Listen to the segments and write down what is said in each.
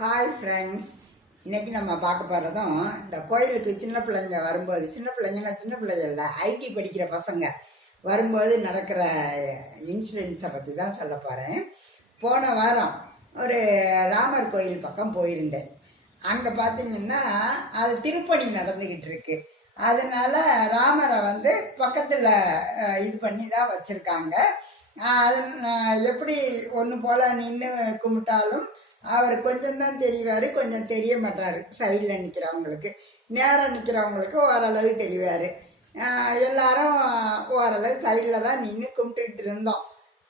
Hi friends, இன்னைக்கு நம்ம பார்க்க போகிறதும் இந்த கோயிலுக்கு சின்ன பிள்ளைங்க வரும்போது, சின்ன பிள்ளைங்க இல்லை, ஐடி படிக்கிற பசங்க வரும்போது நடக்கிற இன்சிடென்ட்ஸை பற்றி தான் சொல்ல போகிறேன். போன வாரம் ஒரு ராமர் கோயில் பக்கம் போயிருந்தேன். அங்கே பார்த்தீங்கன்னா அது திருப்பணி நடந்துக்கிட்டு இருக்கு. அதனால ராமரை பக்கத்தில் இது பண்ணி தான் வச்சுருக்காங்க. அது எப்படி ஒன்று போல் நின்று கும்பிட்டாலும் அவர் கொஞ்சம் தான் தெரிவார், கொஞ்சம் தெரிய மாட்டார். சைடில் நிற்கிறவங்களுக்கு, நேரம் நிற்கிறவங்களுக்கு ஓரளவு தெரிவார். எல்லாரும் ஓரளவு சைடில் தான் நின்று கும்பிட்டுட்டு இருந்தோம்.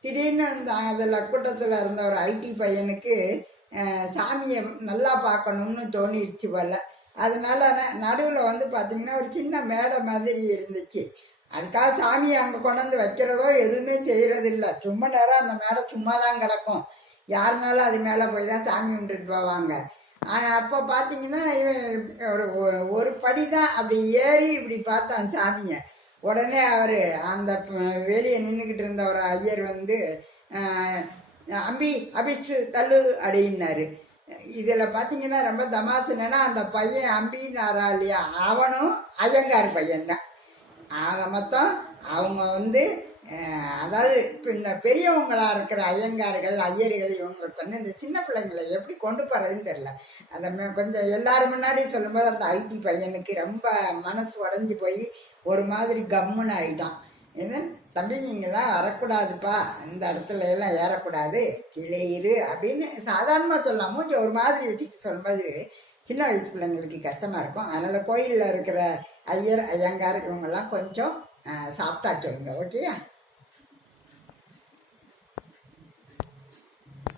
திடீர்னு அந்த அதில் கூட்டத்தில் இருந்த ஒரு ஐடி பையனுக்கு சாமியை நல்லா பார்க்கணும்னு தோணிடுச்சு போல. அதனால நடுவில் பார்த்திங்கன்னா ஒரு சின்ன மேடை மாதிரி இருந்துச்சு. அதுக்காக சாமியை அங்கே கொண்டாந்து வைக்கிறதோ எதுவுமே செய்கிறதில்ல. சும்மா நேரம் அந்த மேடை சும்மா தான் கிடக்கும். யாருனாலும் அது மேலே போய் தான் சாமி கும்பிட்டுட்டு போவாங்க. அப்போ பார்த்தீங்கன்னா இவன் ஒரு படி தான் அப்படி ஏறி இப்படி பார்த்தான் சாமியை. உடனே அவர் அந்த வெளியே நின்றுக்கிட்டு இருந்த ஒரு ஐயர் அம்பி அபிஷ்டு தள்ளு அப்படின்னாரு. இதில் பார்த்தீங்கன்னா ரொம்ப தமாசுனா, அந்த பையன் அம்பின்னாரா இல்லையா, அவனும் ஐயங்கார் பையன்தான். ஆக மொத்தம் அவங்க அதாவது இப்போ இந்த பெரியவங்களாக இருக்கிற ஐயங்கார்கள் ஐயர்கள் இவங்களுக்கு இந்த சின்ன பிள்ளைங்களை எப்படி கொண்டு போகிறதுன்னு தெரில. அந்த கொஞ்சம் எல்லாரும் முன்னாடி சொல்லும்போது அந்த ஐடி பையனுக்கு ரொம்ப மனசு உடஞ்சி போய் ஒரு மாதிரி கம்முன்னு ஆகிட்டான். இது தம்பிங்கெல்லாம் வரக்கூடாதுப்பா, இந்த இடத்துல எல்லாம் ஏறக்கூடாது, கீழே இரு அப்படின்னு சாதாரணமாக சொல்லலாம். மூஞ்சி ஒரு மாதிரி வச்சுட்டு சொல்லும்போது சின்ன வயசு பிள்ளைங்களுக்கு கஷ்டமாக இருக்கும். அதனால் கோயிலில் இருக்கிற ஐயர் ஐயங்கார் இவங்கெல்லாம் கொஞ்சம் சாப்பிட்டா சொல்லுங்க, ஓகேயா?